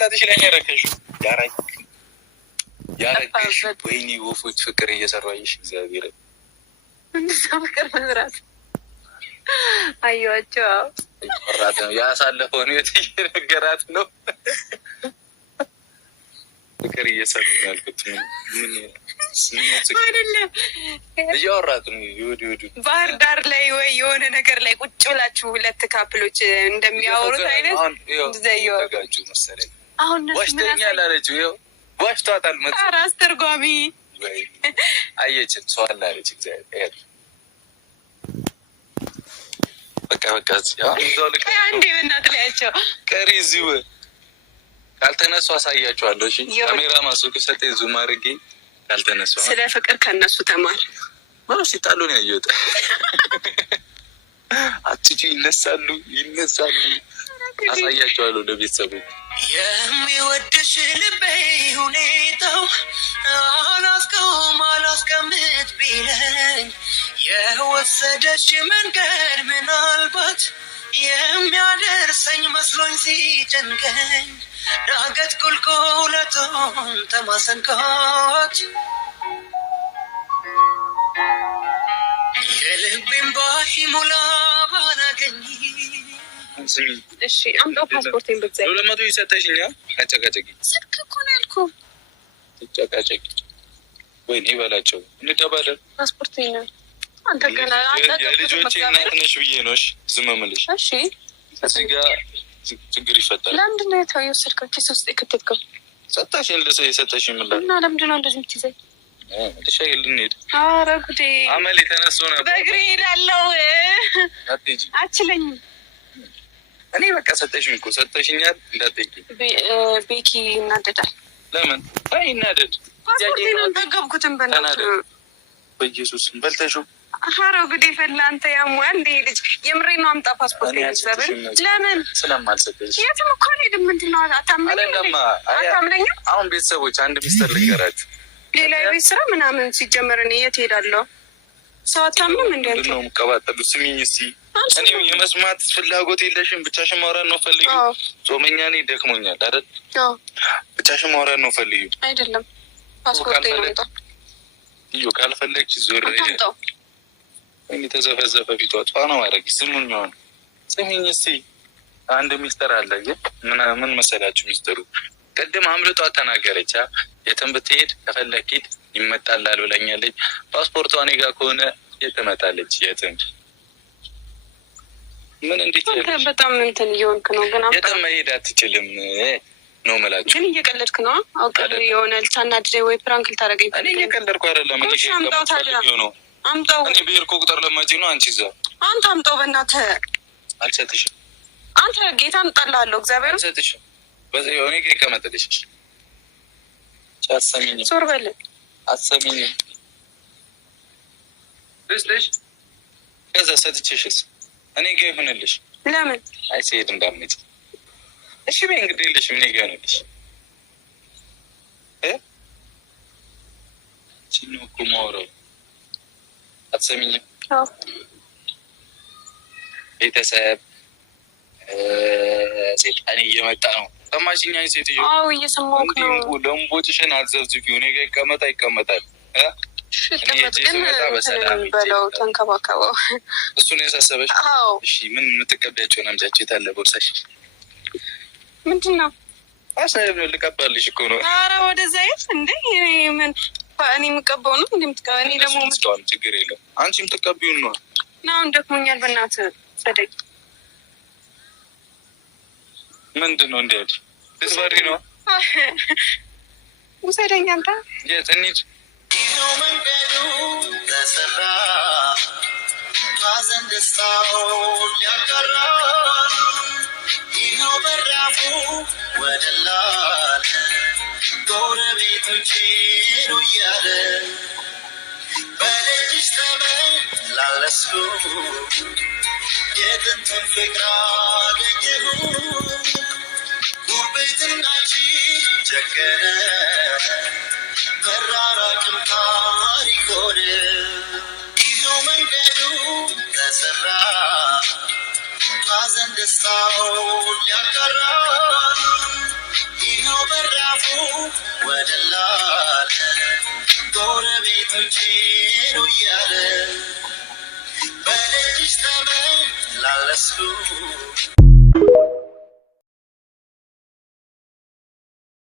እናትሽ ላይ ያረከሽ ያረከሽ ወይኔ ወፎች ፍቅር እየሰራይሽ እግዚአብሔር እንደዛ ፍቅር መስራት አያቸው ወራት ነው ያሳለፈው ነው የተነገራት ነው ፍቅር እየሰራኝ ያልኩት ምን አይደለም እያወራት ነው ይወዱ ባህር ዳር ላይ ወይ የሆነ ነገር ላይ ቁጭ ብላችሁ ሁለት ካፕሎች እንደሚያወሩት አይነት እንደዛየዋጋጩ መሰለኝ አሁን ዋሽተኛ ላለችው ይኸው ዋሽቷታል መጥቶ ራስ ተርጓሚ አየችን ሰው አላለች እግዚአብሔር በቃ አንዴ በእናትህ ላያቸው ቀሪ እዚሁ ካልተነሱ አሳያቸዋለሁ። እሺ ካሜራ ማስወቅ ሰጠ ዙም አድርጌ ካልተነሱ ስለ ፍቅር ከነሱ ተማር ማለት ሲጣሉ ነው ያየሁት። አትጪ ይነሳሉ አሳያቸዋለሁ ለቤተሰቡ የሚወድሽ ልቤ ሁኔታው አላስቀምጥ ቢለኝ የወሰደሽ መንገድ ምናልባት የሚያደርሰኝ መስሎኝ ሲጨንቀኝ ዳገት ቁልቁለቱን ተማሰንካች የልቤን ባሂ ሙላ ባላገኝ እሺ አምጣው ፓስፖርቴን ብትዘይ ለለመዱ ይሰጠሽኛ አጨቃጨቂ ስልክ እኮ ነው ያልኩህ ተጨቃጨቂ ወይኔ በላቸው እንደባለን ፓስፖርቴን አንተ ገና የልጆቼ እናት ነሽ ብዬ ነው እሺ ዝም የምልሽ እሺ እዚህ ጋር ችግር ይፈጠራል ለምንድን ነው የወሰድከው ኪስ ውስጥ የከተትከው ሰጣሽን ለሰው የሰጠሽኝ ምላሽ እና ለምንድን ነው እንደዚህ የምትይዘኝ ልሻይ ልንሄድ ኧረ ጉዴ አመል የተነሱ ነበር በእግሬ እሄዳለሁ አችለኝም እኔ በቃ ሰጠሽኝ እኮ ሰጠሽኛል እንዳትጠይቂ ቤኪ ይናደዳል ለምን አይ ይናደድ ፓስፖርቴን አልጠገብኩትም በእናትህ በኢየሱስ በልተሽው ኧረ ጉዴ ፈላ አንተ ያሟል እንደ ልጅ የምሬን ነው አምጣ ፓስፖርቴን ይዘብን ለምን ስለማልሰጠሽ የትም እኮ አልሄድም ምንድን ነው አታምነኝም አሁን ቤተሰቦች አንድ ሚስጥር ልንገራችሁ ሌላ የቤት ስራ ምናምን ሲጀመር እኔ የት ሄዳለሁ ሰው አታምንም እንደ አንተ ነው የምቀባጠሉ ስሚኝ እስኪ እኔ የመስማት ፍላጎት የለሽም ብቻሽን ማውራት ነው ፈልጊው ጾመኛ ነኝ ደክሞኛል አይደል ብቻሽን ማውራት ነው ፈልጊው አይደለም ፓስፖርቴን አምጣ እዩ ካልፈለግሽ ዞር እኔ ተዘፈዘፈ ፊቷ ጧ ነው ማድረግ ስሙኛው ስሚኝ እስኪ አንድ ሚስጥር አለ ምን መሰላችሁ ሚስጥሩ ቅድም አምልጧ ተናገረች የትም ብትሄድ ከፈለግት ይመጣላል ብላኛለች ፓስፖርቷ እኔ ጋር ከሆነ የት ትመጣለች የትም ምን እንዴት በጣም እንትን እየሆንክ ነው ግን የትም መሄድ አትችልም ነው የምላችሁ ግን እየቀለድክ ነው አውቀህ የሆነ ልታናድደኝ ወይ ፕራንክ ልታደርገኝ እኔ እየቀለድኩ አይደለም እኔ አምጣው ታዲያ አምጣው እኔ ብሄድኩ ቁጥር ለማጭ ነው አንቺ እዛ አንተ አምጣው በእናትህ አልሰጥሽም አንተ ጌታን እጠላለሁ እግዚአብሔር አልሰጥሽም በዚህ እኔ ጋር ይቀመጥልሽ ቻሰሚኝ ዞር በል አሰሚኝ ልስልሽ ከዛ ሰጥቼሽስ እኔ ጋር ይሁንልሽ ለምን አይ ሲሄድ እንዳትመጪ እሺ በይ እንግዲህ ልሽ ምን ይገናልሽ ሲኖ ኩማውሮ አትሰሚኝም ቤተሰብ ሴጣኔ እየመጣ ነው ሰማሽኛ ሴትዮ አዎ እየሰማሁህ ነው ደንቦችሽን አትዘብዝፊው እኔ ጋር ይቀመጣል በለው ተንከባከበው እሱን ያሳሰበሽ እሺ ምን የምትቀበያቸው ናምጃቸው የታለ ቦርሳሽ ምንድን ነው አሳብ ነው ልቀባልሽ እኮ ነው ኧረ ወደዛ ይፍ እንዴ ምን እኔ የምቀባው ነው እንደምትቀበው እኔ ደግሞ ምትቀባው ችግር የለም አንቺ የምትቀቢው ነው አሁን ደክሞኛል በእናትህ ሰደኝ ምንድን ነው እንዴ ትስባሪ ነው ውሰደኝ አንተ የትንሽ ይኸው መንገዱ ተሰራ ሐዘን ደስታውን ሊያጋራ ይኸው በራፉ ወደላል ጎረቤቶቼ ነው እያለ በልጅሽ ተመላለስኩ የጥንቱን ፍቅር አገኘሁ ጉርቤትናቺ ጀገነ መራራቅም ታሪክ ሆነ ይኸው መንገዱ ተሰራ ሐዘን ደስታውን ሊያጋራ ወደላለ ጎረቤቶቼን እያለ በልጅ ተመላለስኩ